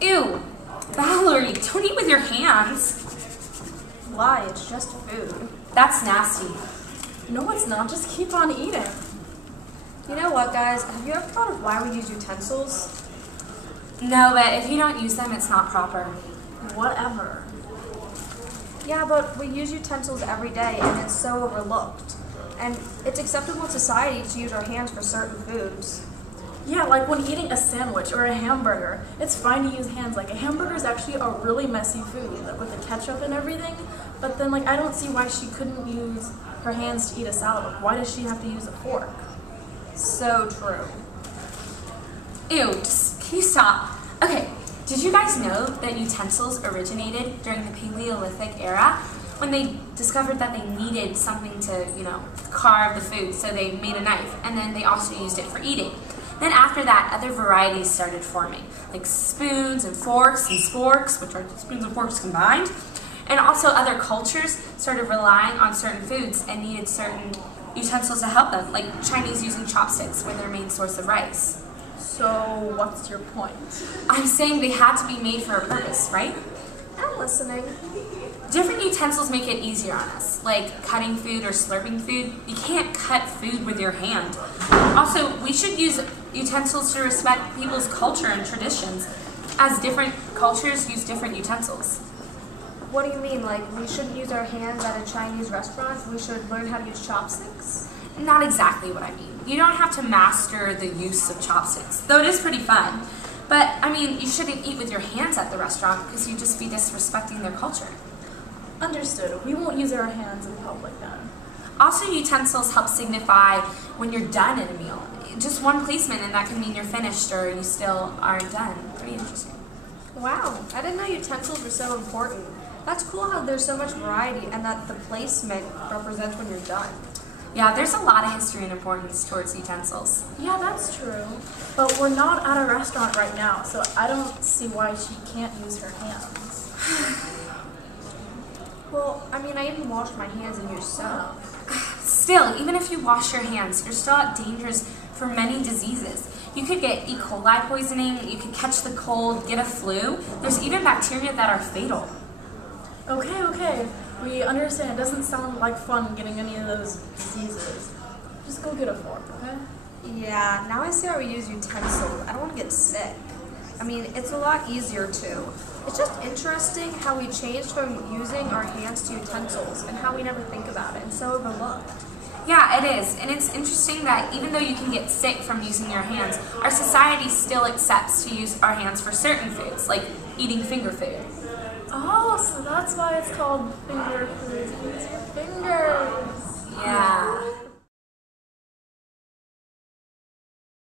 Ew, Valerie, don't eat with your hands. Why? It's just food. That's nasty. No, it's not. Just keep on eating. You know what, guys? Have you ever thought of why we use utensils? No, but if you don't use them, it's not proper. Whatever. Yeah, but we use utensils every day, and it's so overlooked. And it's acceptable in society to use our hands for certain foods. Yeah, like when eating a sandwich or a hamburger, it's fine to use hands. Like a hamburger is actually a really messy food, like with the ketchup and everything. But then, like, I don't see why she couldn't use her hands to eat a salad. Like, why does she have to use a fork? So true. Ew, can you stop? Okay, did you guys know that utensils originated during the Paleolithic era when they discovered that they needed something to, carve the food, so they made a knife, and then they also used it for eating. Then after that, other varieties started forming, like spoons and forks and sporks, which are spoons and forks combined, and also other cultures started relying on certain foods and needed certain utensils to help them, like Chinese using chopsticks were their main source of rice. So, what's your point? I'm saying they had to be made for a purpose, right? I'm listening. Different utensils make it easier on us, like cutting food or slurping food. You can't cut food with your hand. Also, we should use utensils to respect people's culture and traditions, as different cultures use different utensils. What do you mean? Like, we shouldn't use our hands at a Chinese restaurant? We should learn how to use chopsticks? Not exactly what I mean. You don't have to master the use of chopsticks, though it is pretty fun. But, I mean, you shouldn't eat with your hands at the restaurant because you'd just be disrespecting their culture. Understood. We won't use our hands in public then. Also, utensils help signify when you're done in a meal. Just one placement and that can mean you're finished or you still aren't done. Pretty interesting. Wow, I didn't know utensils were so important. That's cool how there's so much variety and that the placement represents when you're done. Yeah, there's a lot of history and importance towards utensils. Yeah, that's true. But we're not at a restaurant right now, so I don't see why she can't use her hands. Well, I mean, I even washed my hands and used soap. Still, even if you wash your hands, you're still at dangers for many diseases. You could get E. coli poisoning, you could catch the cold, get a flu. There's even bacteria that are fatal. Okay. We understand. It doesn't sound like fun getting any of those diseases. Just go get a fork, okay? Yeah, now I see how we use utensils. I don't want to get sick. I mean, it's a lot easier too. It's just interesting how we changed from using our hands to utensils and how we never think about it and so overlooked. Yeah, it is. And it's interesting that even though you can get sick from using your hands, our society still accepts to use our hands for certain foods, like eating finger food. Oh, so that's why it's called finger food. Use your fingers.